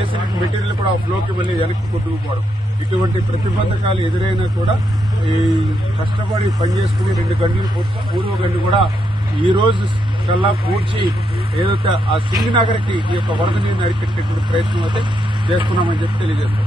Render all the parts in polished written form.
AC material కూడా ఫ్లోకి మళ్ళీ వెనక్కి కొట్టుకుపోవడం, ఇటువంటి ప్రతిబంధకాలు ఎదురైనా కూడా ఈ కష్టపడి పనిచేసుకుని 2 గంటలు పూర్వ గంట కూడా ఈ రోజు కల్లా పూడ్చి ఏదైతే ఆ సింగనగర్కి ఈ యొక్క వరద నీరుని అరికట్టేటువంటి ప్రయత్నం అయితే చేస్తున్నామని చెప్పి తెలియజేస్తాం.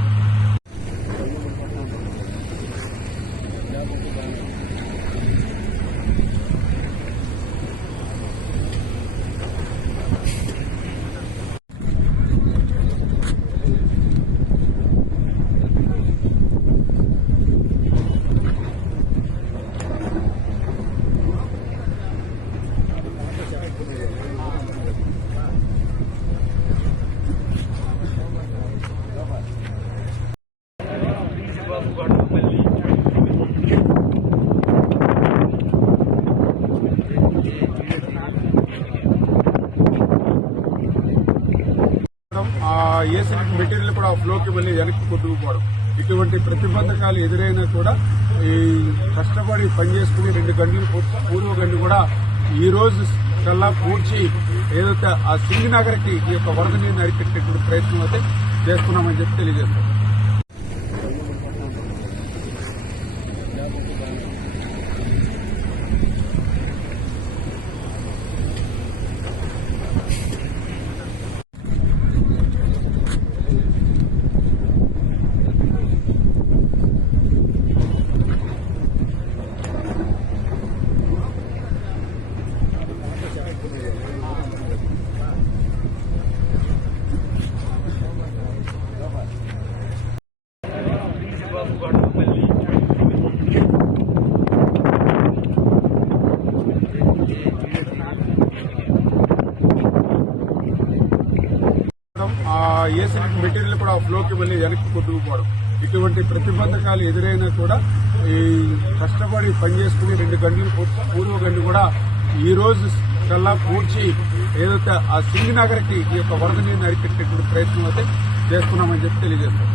ఏసీ మెటీరియల్ కూడా ఫ్లోకి మళ్ళీ వెనక్కి కొట్టుకుపోవడం, ఇటువంటి ప్రతిబంధకాలు ఎదురైనా కూడా ఈ కష్టపడి పనిచేసుకుని 2 గంటలు పూర్వ గంట కూడా ఈ రోజు కల్లా పూడ్చి ఏదైతే ఆ సింగనగర్కి ఈ యొక్క వరద నీరుని అరికట్టేటువంటి ప్రయత్నం అయితే చేస్తున్నామని చెప్పి తెలియజేస్తాం. ఏసీ మెటీరియల్ కూడా ఫ్లోకి మళ్ళీ వెనక్కి కొట్టుకుపోవడం, ఇటువంటి ప్రతిబంధకాలు ఎదురైనా కూడా ఈ కష్టపడి పనిచేసుకుని 2 గంటలు పూర్వ గంట కూడా ఈ రోజు కల్లా పూడ్చి ఏదైతే ఆ సింగనగర్కి ఈ యొక్క వరద నీరుని అరికట్టేటువంటి ప్రయత్నం అయితే చేస్తున్నామని చెప్పి తెలియజేస్తాం.